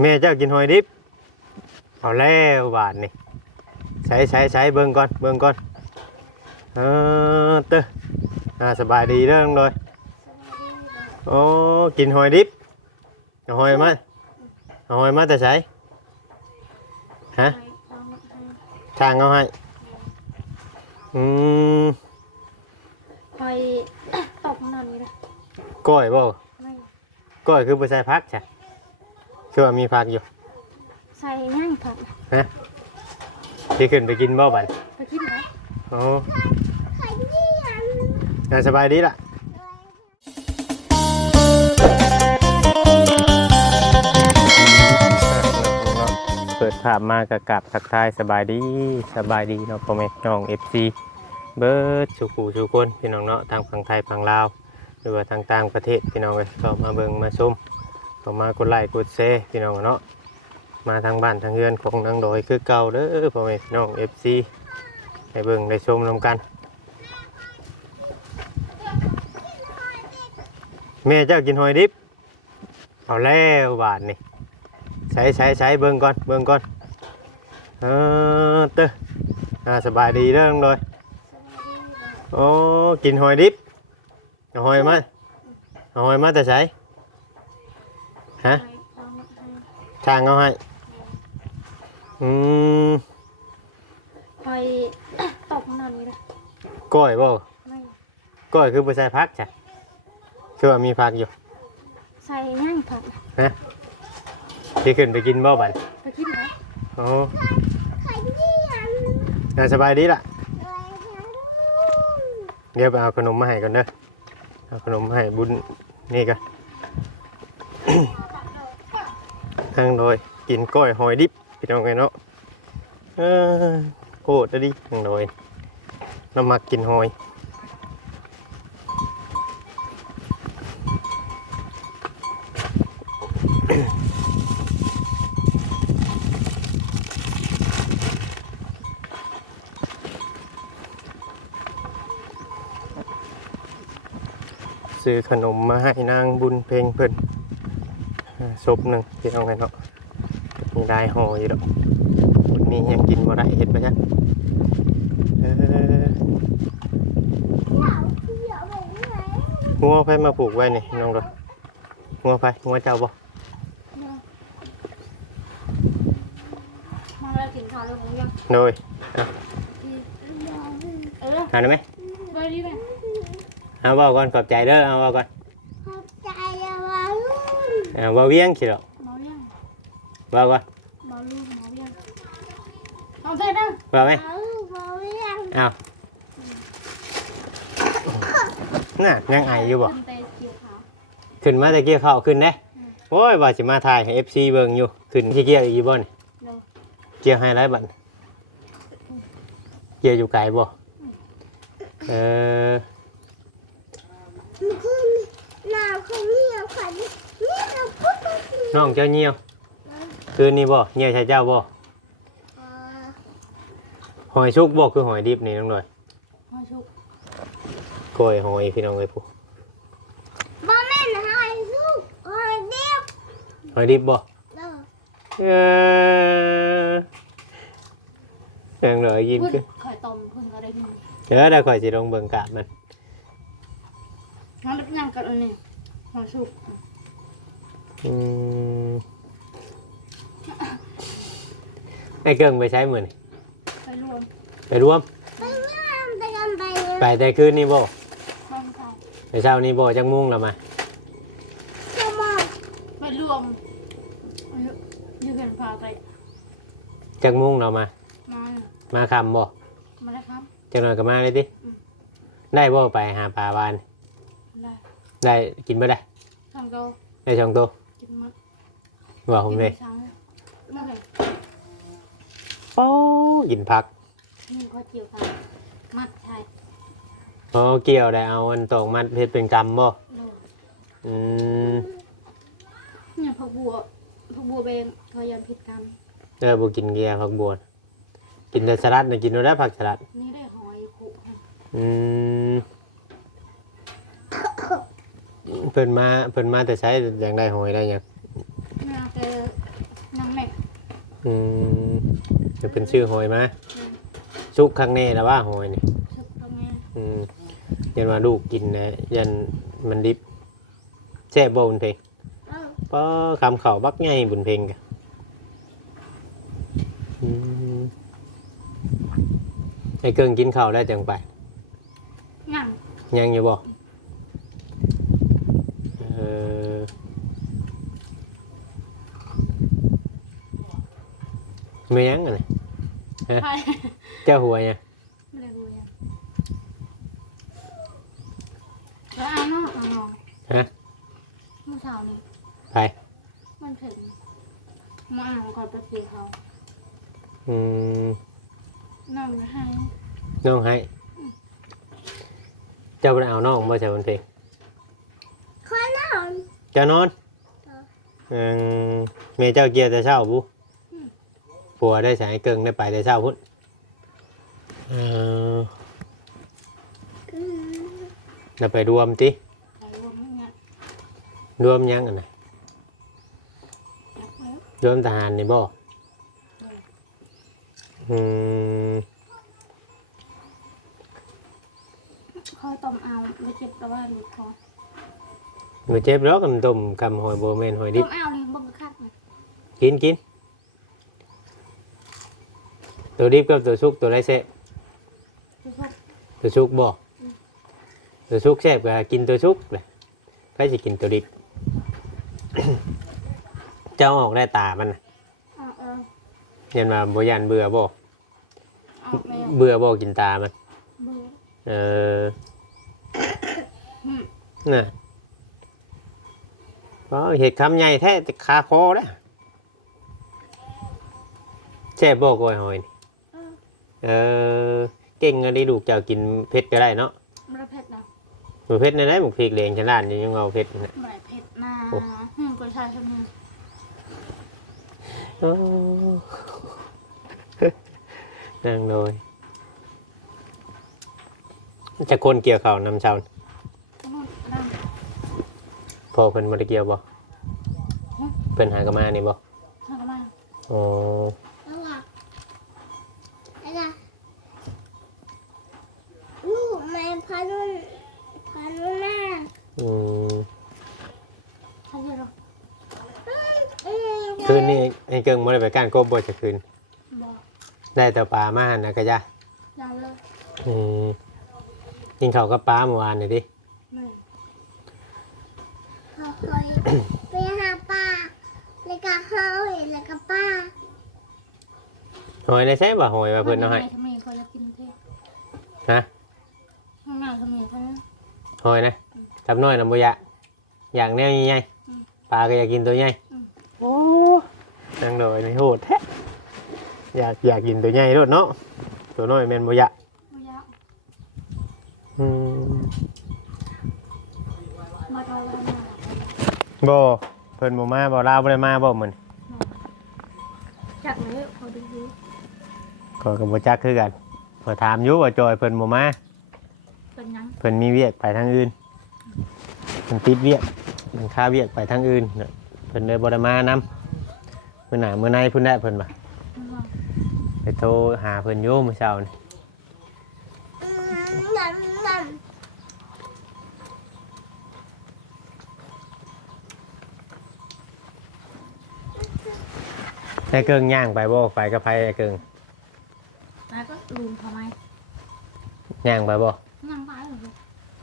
แม่เจ้ากินหอยดิบเอาแล้วบาทนี่ใช้ใช้ใช้เบิ่งก่อนเบิ่งก่อนเออเต้ออ่าสบายดีเด้อน้องโดยโอ้กินหอยดิบเอาหอยมาเอาหอยมาแต่ใช้ฮะทางเอาให้อืมคอยตกนอนนี่ละก้อยบ่ไม่ก้อยคือบ่ใส่ผักใช่ คือว่ามีผักอยู่ ใส่ย่างผักฮะที่ขึ้นไปกินบ่บัดไปกินไหมโอ้อ่าสบายดีล่ะเปิดภาพมากะกับทักทายสบายดีสบายดีเนาะพ่อแม่น้องเอฟซีเบิร์ดสุขูสุคนพี่น้องเนาะทางฝั่งไทยฝั่งลาวหรือว่าทางต่างประเทศพี่น้องเลยก็มาเบิ่งมาชม เข้ามากดไลค์กดแชร์พี่น้องเนาะมาทางบ้านทางเรือนของนางโดยคือเก่าเด้อพ่อแม่พี่น้องเอฟซีให้เบิ่งได้ชมนำกัน แม่เจ้ากินหอยดิบเอาแล้วบาทนี่ใช้ใช้ใช้เบิ่งก่อนเบิ่งก่อนเออเตอสบายดีเด้อน้องโดยโอ้กินหอยดิบเอาหอยมาเอาหอยมาแต่ใช้ ฮะทางเอาให้อืมคอยตกนอนนี่ละก้อยบ่ไม่ก้อยคือบ่ใส่ผักจ้ะคือว่ามีผักอยู่ใส่ย่างผักฮะที่ขึ้นไปกินบ่บัดไปกินไหมโอ้อ่าสบายดีล่ะ เดี๋ยวไปเอาขนมมาให้กันเด้อเอาขนมมาให้บุญนี่กัน ทางโดยกินก้อยหอยดิบพี่น้องไงเนาะเออโคตรดิทางโดยน้ำมักกินหอยซื้อขนมมาให้นางบุญเพลงเพิ่น ศพหนึ่งพี่น้องไงเนาะมีได้ห่ออยู่ดอกวันนี้ยังกินบ่ได้เห็ดไปจ้ะเอองัวไผมาผูกไว้นี่น้องดอกงัวไผงัวเจ้าบ่มาแล้วกินข้าวแล้วผมยังโดยเออหาได้ไหมไปดีไหมเอาเว่าก่อนขอบใจเด้อเอาเว่าก่อน ขอบใจอะวาลุน เอาเว่าเวียงสิดอกหมอเลี้ยงเว่าก่อนหมอลุนหมอเลี้ยงเอาใส่ดังเว่าไหมหมอลุนหมอเลี้ยงเอาน่ะยังไออยู่บ่ขึ้นไปเกี่ยวขาวขึ้นมาแต่เกี่ยวข้าวขึ้นเด้โอ้ยว่าสิมาถ่ายให้ FC เบิ่งอยู่ขึ้นที่เกี่ยวอีกบ่นี่เร็วเกี่ยวให้ไรบัดเกี่ยวอยู่ไกลบ่เออหนาวคนนี้เอาขวัญนี่เราปุ๊บปุ๊บน้ องเจ้าเหี่ยวคืนนี้บ่เหี่ยวใช่เจ้าบ่หอยชุกบ่คือหอยดิบนี่น้องหน่อยมาชุกก้อยหอยพี่น้องเอ้ยผู้บ่แม่นหายลูกหายเดียวหอยดิบบ่เด้อเออเรื่องหน่อยกินพุ่นคือข่อยต้มพุ่นก็ได้กินเดี๋ยวได้ข่อยสิลงเบิ่งกะมันน้องเล็บย่างกันอันนี้มาชุกอืม ไอ้เกิ่งไปใช้มื้อนี่ไปรวมไปร่วม ไปงานไปกันไปไปแต่คืนนี้บ่บ้านใครไปเช้านี้บ่จังมุ่งแล้วมาจะมาไปรวมอยู่กันพาไปจังมุ่งเรามา มามาคำบ่มาแล้วครับจังหน่อยก็มาเลยติอืมได้บ่ไปหาปลาวานได้ได้กินบ่ได้ทำเราได้สองตัวกิน มัดว่าผมเลยช้างนั่นเลยโอ้กินผักนี่เขาเกี่ยวค่ะมัดใช่โอ้เกี่ยวได้เอาอันตรงมัดเฮ็ดเป็นกำบ่โลอืมเนี่ยผักบัวผักบัวเบงเขายันผิดกันเออบ่กินเกียร์ผักบัวกินแต่สลัดน่ะกินบ่ได้ผักสลัดนี่ได้หอยขุให้อืม เพิ่นมาเพิ่นมาแต่ใช้อย่างได้หอยได้หยังเนี่ยแต่อืมจะเป็นชื่อหอยมาอืมซุกข้างแน่แล้วว่าหอยนี่สุกตรงนี้อืมยันว่าลูกกินนะยันมันดิบแซ่บบ่บุญเพลงเอ้าป้อคำเข่าบักใหญ่บุญเพลงกะอืมไอ้เกิงกินข้าวได้จังไป งั้งยังอยู่บ่เออ ไม่ยังอะนะใช่เจ้าหัวยังไม่ได้รู้ยังแล้วเอาเนาะเอาเนาะฮะเมื่อเช้านี้ไปมันถึงมาอ่านก่อนไปปีเขาอืมนั่งไว้ให้น้องให้ เจ้าไปเอาน้องมาจากบนเพลงคนนอนเจ้านอนเออเมย์เจ้าเกียร์แต่เช้าบุ ผัวได้ใส่เกิงได้ไปแต่เช้าพุ่นเออเราไปรวมติไปรวมเงี้ยรวมยังอันไหนะรวมทหารนี่บ่อืมคอยต้มเอาไม่เจ็บแต่ว่าหนูคอมือเจ็บแล้วกันต้มกำหอยโบเมนหอยดิต้บมเอาเลยบ่กคักเลยกินกิน ตัวดิบกับตัวซุกตัวไรเสะคือพวกตัวซุกบ่ตัวซุกแซ่บก็กินตัวซุกเลยใครจะกินตัวดิบเจ้าออกได้ตามันน่ะเอาเออเห็นว่าบ่ยันเบื่อบ่เอาแมวเบื่อบ่กินตามันเบื่อเอออืมน่ะเพราะเห็ดคำใหญ่แท้แต่คาคอแล้วแซ่บบ่ก้อยหอยนี่ เออเออเก่งอันนี้ลูกเจ้ากินเผ็ดก็ได้เนาะมันเผ็ดนะหมูเผ็ดในไหนหมูพริกแดงฉลาดนี่ยังเอาเผ็ดนะมันเผ็ดนะโอ้อืมกุยช่ายใช่ไหมโอ้นั่งเลยจะคนเกี่ยวเขาวนำเชานู่นนั่นพอเพิ่นบ่ได้เกี่ยวบ่เพิ่นหากนมานี่บ่ทำอะไรอ๋อเอาล่ะไอ้ล่ะลูกแม่พานุ่นพานุ่นแม่ อืม ใช่ไหม คืนนี้ไอ้ เกิงบ่ได้ไปก้านกบบ่จะคืน บอกได้แต่ปลามาหั่นนะกะยะยาวเลยอืมกินข้าวกับปลาเมื่อวานนี่ดิไม่เขาเคย ไปหาป้าแล้วก็เขาเห็นแล้วก็ป้าหอยได้ใช่บ่หอยว่าเพิ่นเอาให้ทำไมเขาจะกินเท่ฮะข้างหน้าทำไมเขา หอยนะทับน้อยนำบ่อยากอยากแนวใหญ่อืม ๆปลาก็อยากกินตัวใหญ่อืมโอ้ นั่งโดยนี่โหดแท้อยากอยากกินตัวใหญ่โลดเนาะตัวน้อยแม่นบ่อยากไม่ยากอืมมาทำอะไรมาบ่เพิ่นบ่มาบ่ลาวบ่ได้มาบ่มื้อนี้จากเลยพอดูดูก็ก็บ่จักคือกันพอถามอยู่ว่าจอยเพิ่นบ่มาเป็นยังเพิ่นมีเวียกไปทางอื่นเพิ่นติดเวียกมันค่าเวียกไปทางอื่นน่ะเพิ่นเลยบ่ได้มานำ มื้อหน้ามื้อในเพิ่นได้เพิ่นว่าไปโทรหาเพิ่นอยู่มื้อเช้านี่อืมนั่นนั่นไอ้เกิงย่างไปบ่ไปกับไผไอ้เกิงแล้วก็ลุมทำไมย่างไปบ่นั่งไปเหรอ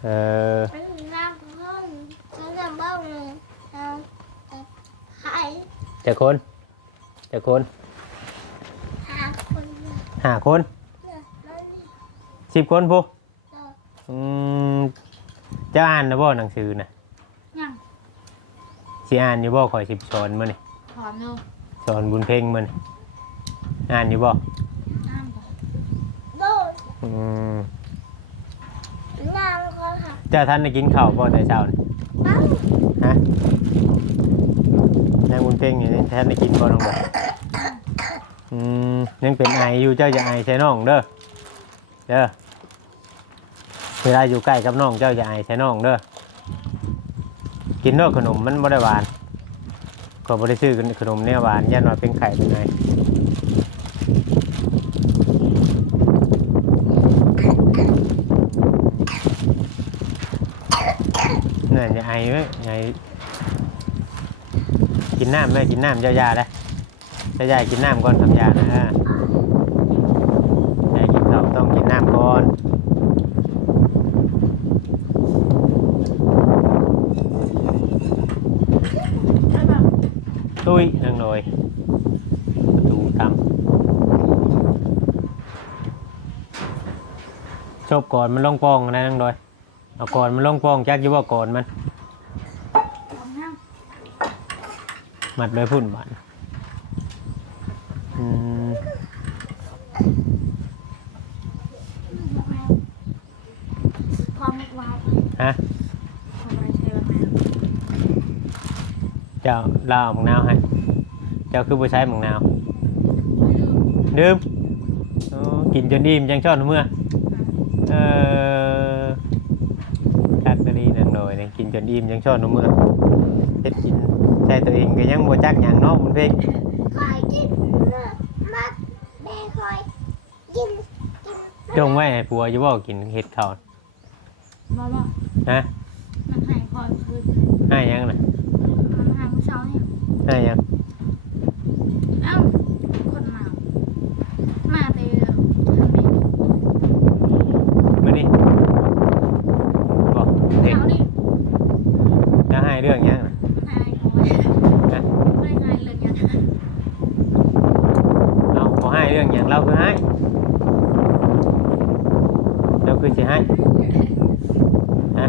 เออเป็นน้ำของเขาเขาจะบ้างเลยเอาเอาใคร จะคนจะคนหาคนเนี่ยห้าคนนั่นนี่สิบคนพุเอออืมจะอ่านนะบ่หนังสือน่ะยังสิอ่านอยู่บ่ขอยสิบสอนมื้อนี่ถอนเลยสอนบุญเพ่งมื้อนี่อ่านอยู่บ่น้ำก่อนโดนอืมน้ำเขาค่ะเจ้าท่านได้กินข้าวบ่แต่เช้านี่บ้างฮะนางบุญเพ่งนี่ท่านได้กินบ่น้องบ่ อืมยังเป็นไออยู่เจ้าอย่าไอใส่น้องเด้อเด้อเวลาอยู่ใกล้กับน้องเจ้าอย่าไอใส่น้องเด้อกินเด้อขนมมันบ่ได้หวานก็บ่ได้ซื้อขนมเนี่ยหวานยันว่าเป็นไข่เป็นไงนี่นอย่าไอเว้ไอกินน้ำเลยกินน้ำยาวๆได้ยาวๆกินน้ำก่อนทำยานะฮะยายกินข้าวต้องกินน้ำก่อนใช่ปะตุ้ยนั่งหน่อยประตูตำชบก่อนมันลงปองนะนั่งหน่อยเอาก่อนมันลงปองจักอยู่ว่าก่อนมันของน้มัดเลยพุ่นบานอืมำพร้อมวาย ฮะ ทำอะไรใช้บ้างแม่ เจ้าเล่าหมังนาวให้ เจ้าคือผู้ใช้หมังนาวไม่ลืมดื่มอ๋อกินจนอิ่มจังชอบเมื่อ เออคักกะดีนั่งหน่อยนี่กินจนอิ่มยังชอบเมื่อเฮ็ดกินใช่ตัวเองก็ยังบ่จักหยังเนาะมันเพ่งคอยกินเนื้อมักแม่คอยกินกินจงไว้ให้ผัวอยู่บ่กินเฮ็ดข้าวมาบอกฮะมันหายคอยคืนให้ยังน่ะ มันหายเมื่อเช้า เนี่ยให้ยังเอ้าคนเมา มาเตะทำเองมื้อนี้บ่เด็กเช้านี่จะให้เรื่องยังน่ะมันหายคอยฮะไม่หายเลยยังเอาบ่ให้เรื่องหยังเราคือให้เราคือสิให้ฮะ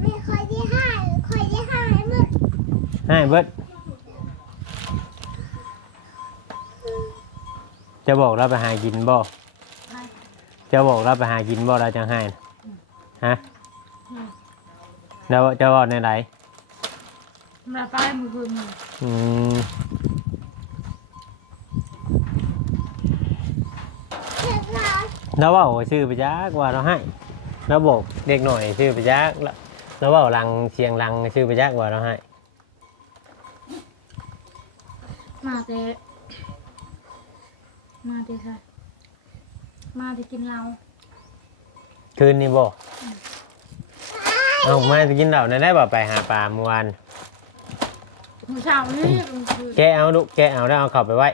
แม่คอยที่ห้าคอยที่ห้ามึง ให้เบิดจะบอกเราไปหากินบ่หายจะบอกเราไปหากินบ่เราจังให้น่ะฮะแล้วจะบอกในไหนมาไปมือคืนมืออืมเด็กเราแล้วว่าโอ้ชื่อไปจักว่าเราให้แล้วบอกเด็กหน่อยชื่อไปจักแล้วแล้วว่าลังเชียงลังชื่อไปจักว่าเราให้ มาเตะมาเตะค่ะ มาเตะกินเราคืนนี้บ่เอามาจะกินเหล้าได้ได้บ่ไปหาปลาเมื่อวานเมื่อเช้านี่กลางคืนแกเอาลูกแกเอาแล้วเอาเข้าไปไว้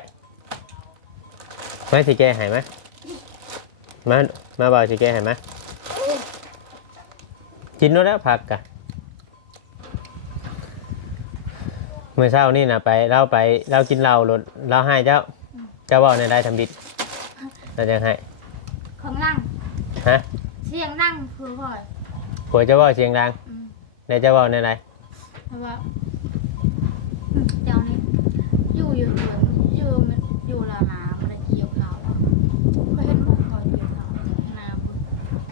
ไม่สิแกให้ไหมมามาบอกสิแกให้ไหมกินแล้วแล้วผักกะ มื่อเช้านี่นะไปเราไปเรากินเหล้ารถเราให้เจ้าเจ้าบอกในได้ทำบิดเราจะให้ของนั่งฮะเสียงนั่งคือพ่อยผัวเจ้าบอกเสียงดังอืมในเจ้าบอกในไรเพราะว่าอืมเดี๋ยวนี้อยู่อยู่สวนอยู่มันอยู่ลานามันเกี่ยวเขาวอะก็เห็นมันคอยเกี่ยวเขาวนาบุญ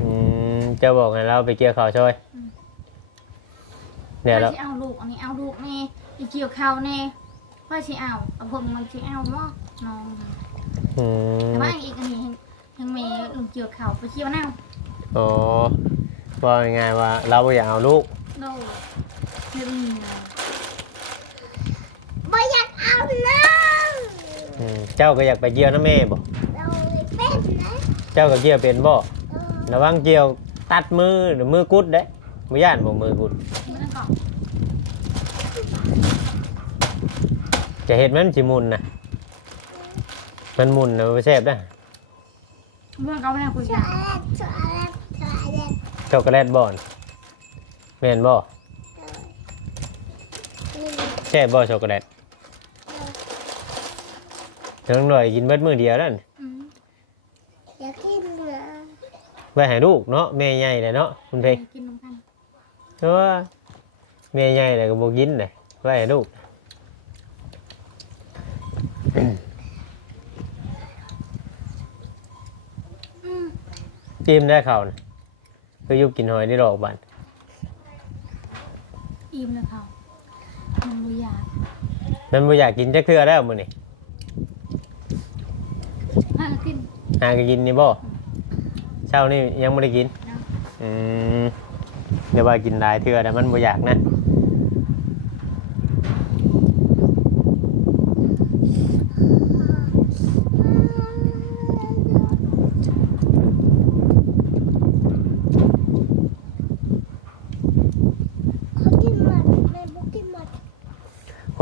อืมเจ้าบอกให้เราไปเกี่ยวข้าวช่วยอืมเดี๋ยวว่าเราสิเอาลูกอันนี้เอาลูกนี่ ไปเกี่ยวเขาวนี่ว่าสิเอาเอาผมมันสิเอาหม้อน้องอืมแต่ว่าอีกอันนี้ยังยังมีลุงเกี่ยวเขาวไปเกี่ยวเน่าอ๋อว่ายังไงว่าเราบ่อยากเอาลูก โดไม่มีเลยบ่อยากเอาน้อืมเจ้าก็อยากไปเกี่ยวนะแม่บ่ำเราเป็นนะเจ้าก็เกี่ยวเป็นบ่เออระวังเกี่ยวตัดมือหรือมือกุดเด้บ่ย่านบ่มือกุด ไม่ต้องกรอก จะเห็ดมันสิหมุนนะมันหมุนนะมันบ่แซ่บนะเมื่อเขาไม่ได้คุยช็กัอกนโกแลตช็อกโกแลตช็อกโกแลตบ่อนแม่นบ่นี่แซ่บบ่ช็อกโกแลตถึงหน่อยกินเบิดมื้อเดียวนั่นอืมอยากกินเนื้อไว้ให้ลูกเนาะแม่ใหญ่เลยเนาะคุณเพลงกินนมกันเพราะว่าแม่ใหญ่เลยก็บ่กินเลยไว้ให้ลูกอืม จิ้มได้ข้าวนะคืออยุบกินหอยได้ดอกบานอิ่มเลยเขามันไม่อยากมันบ่อยากกินจักเทื่อแล้วมื้อนี้น่ากินหาก็กินนี่บ่เช้านี่ยังบ่ได้กินนะอืมเดี๋ยวว่ากินหลายเทื่อแต่มันบ่อยากนะ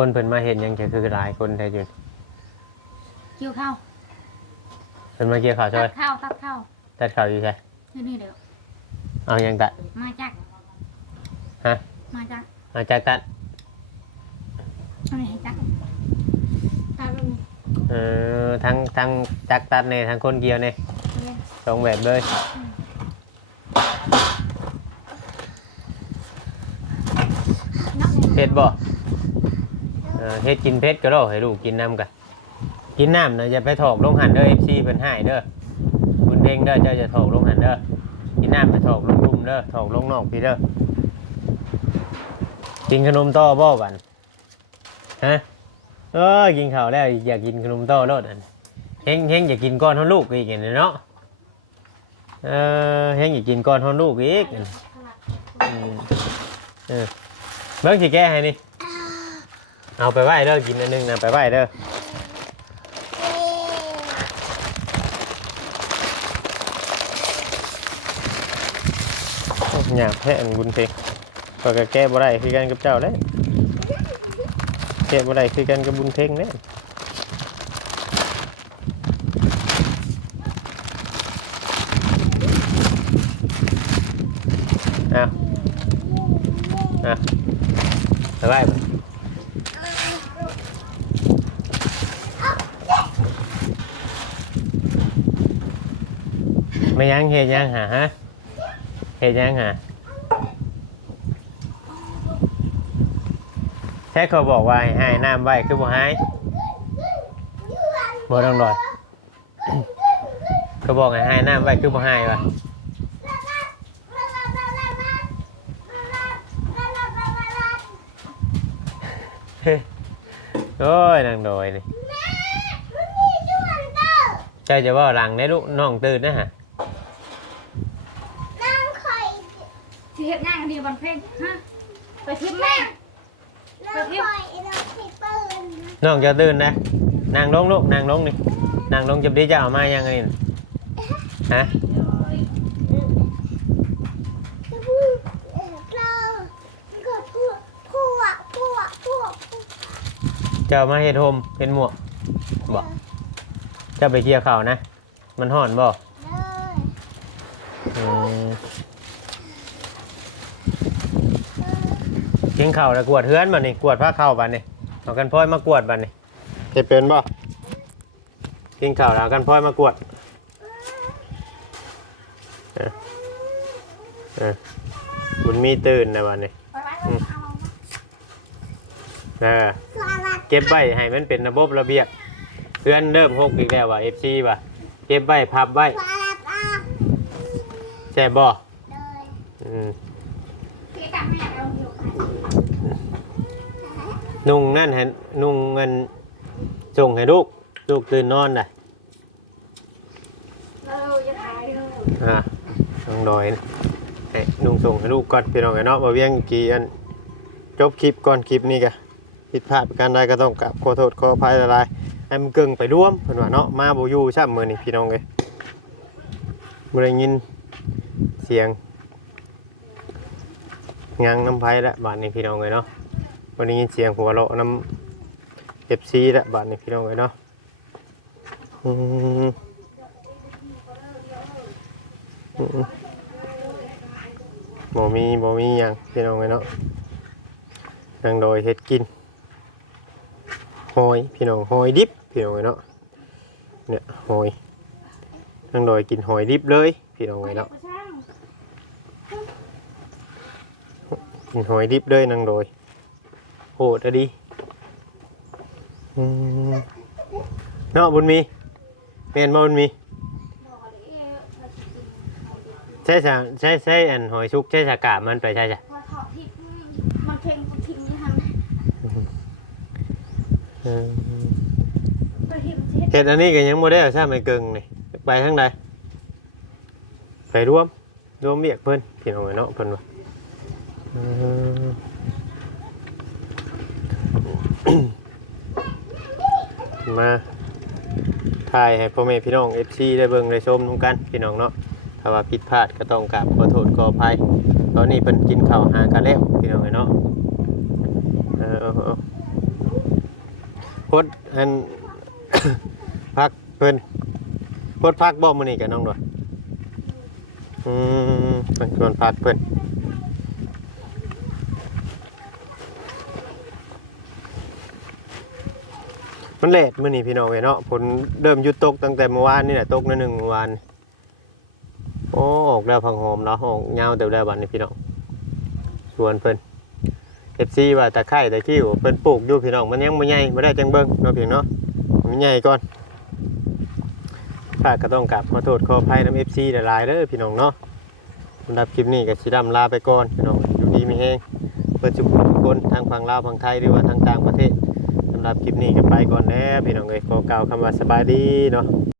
คนเพิ่นมาเห็นหยังจะคือหลายคนแท้จุนเกี่ยวข้าวเพิ่นมาเกี่ยวข้าวซตัอยดข้าวตัดข้าวตัดข้าวอยู่ใช่นี่นี่เดี๋ยวเอาหยังตัด มาจากฮะ มาจากเอาจากตัดอันนี้ให้จักตัดลงเออทั้งทั้งจักตัดเนี่ยทั้งคนเกี่ยวเนี่ยเนี่ยสองแบบเลยนับเผ็ดบ่ เออเฮ็ดกินเผ็ดก็ได้ให้ลูกกินน้ำกันกินน้ำนะอย่าไปถอกลงหันเด้อ FC เพิ่นให้เด้อบุญเพ่งเด้อเจ้าจะถอกลงหันเด้อกินน้ำไปถอกลงลุ่มเด้อถอกลงนอกพี่เด้อกินขนมต่อบ่บันฮะเออกินข้าวแล้วอยากกินขนมต่อรถอันเฮงเฮงอยากกินก้อนเท่าลูกอีกอันนี้เนาะเออเฮงอยากกินก้อนเท่าลูกอีกเออเบิ่งสิแก้ให้นี่ เอาไปไหว้เด้อกินอันหนึงนะไปไหว้เด้อหยาบแพ้อันบุญเพลงก็ก็แก้บ่ได้คือกันกับเจ้าเด้แก้บ่ได้คือกันกับบุญเพลงเด้เอาเอาไปไหว้บ่ไม่ ยังเฮ็ดยังหาฮะเฮ็ดยังหะแค่เขาบอกว่าให้ให้น้ำไว้คือบ่ให้บ่ต้องดอยเขาบอกให้ให้น้ำไว้คือบ่ให้วะโอ้ยนางดอยนี่เจ้าจะว่าหลังได้ลูกน้องตื่นนะฮะ นั่งคอย ที่เฮ็ด งานกันดีวันเพ่งฮะไปทิมแม่นั่งคอยเราที่ปืนน้องจะตื่นนะนางลงลูกนางลงนี่นางลงจะดีจะเอามายังไงนี่ฮะเราก็พวกพวกพวกพวกจะเอามาเฮ็ดโฮมเป็นหมวกบอกจะไปเคลียร์ข่าวนะ มันห่อนบ่เลยอืม กินข้าวแล้วกวดเฮือนบัดนี่กวดผ้าเข้าวบัดนี่เอากันพ้อยมากวดบัดนี่เฮ็ดเป็นบ่กินข้าวแล้วเอากันพ้อยมากวดเออเออบุญมีตื่นนะบัดนี่ไปไว้อืมเอาเออสลัดเก็บไว้ให้มันเป็นระบบระเบียบเพื่อนเริ่มหกอีกแล้วว่ะ FC ว่ะเก็บไว้พับไว้สลัดอะแช่บบ่เลยอืมพี่กั นแม่เอาเดี๋ยวไปนุ่งนั่นให้นุ่งเงินส่งให้ลูกลูกตื่นนอนได้เอออย่าถ่ายเด้ออ่าน้องดอยนะให้นุ่งส่งให้ลูกก่อนพี่น้องไอ้เนาะมาเวียงกี่อันจบคลิปก่อนคลิปนี้กะผิดพลาดประการใดก็ต้องกราบขอโทษขออภัยหลายๆให้มันเกิงไปร่วมเพิ่นว่าเนาะมาบ่อยู่ซ้ํมื้อนี้พี่น้องเอ้ยบ่ได้ยินเสียง งังน้ำไผแล้วบาดนี้พี่น้องเอ้ยเนาะบ่ได้ยินเสียงหัวเราะน้ำ FC แล้วบาดนี้พี่น้องเอ้ยเนาะอืมมบ่มีบ่มีหยังพี่น้องเอ้ยเนาะนางโดยเฮ็ดกินหอยพี่น้องหอยดิบพี่น้องเอ้ยเนาะเนี่ยหอยนางโดยกินหอยดิบเลยพี่น้องเอ้ยเนาะ ช่าง กิน หอยดิบเลยนางโดยโหดอะดิอืมเนาะบุญมีเปลี่ยนมาบุญมีบอกอะไรเอ๊ะเราจะกินใช่ใช่ใช่ใช่อันหอยชุกใช่สากามันไปใช่ใช่พอถอดทิพมันเพ่งทิ้งทเออำไปทิมเช็ดเห็ดอันนี้ก็ยังโมได้เอาใช่ไหมเกิงนี่ไปทางใดไปร่วมร่วมเบียกเพิ่นพี่น้องไอ้เนาะเพิ่นว่าเออ มาถ่ายให้พ่อแม่พี่น้อง FC ได้เบิ่งได้ชมนำกันพี่น้องเนาะถ้าว่าผิดพลาดก็ต้องกราบขอโทษขออภัยตอนนี้เพิ่นกินข้าวหากันแล้วพี่น้องเนาะเออพดอันพักเพิ่นพดพักบ่มื้อนี้กับน้องด้วยอืมเพิ่นชวนพักเพิ่น มันเลทมื้อนี้พี่น้องเอ้ยเนาะฝนเริ่มหยุดตกตั้งแต่เมื่อวานนี่แหละตกในหนึ่งเมื่อวานโอ้ออกแล้วพังหอมเนาะออกยาวแต่แล้ววันนี้พี่น้องชวนเพิ่น FC ว่าตะไคร้ตะคิวเพิ่นปลูกอยู่พี่น้องมันยังบ่ใหญ่บ่ได้จังเบิ่งเนาะพี่เน้องมันใหญ่ก่อนฝากก็ต้องกราบขอโทษขออภัยนำ FC หลายๆเด้อพี่น้องเนาะสำหรับคลิปนี้ก็สิดำลาไปก่อนพี่น้องอยู่ดีมีแฮงเพิ่นสุขทุกคนทางฝั่งลาวฝั่งไทยหรือว่าทางต่าง หรับคลิปนี้ก็ไปก่อนแล้วพี่น้องเอ้ยขอกล่าวคำว่าสบายดีเนาะ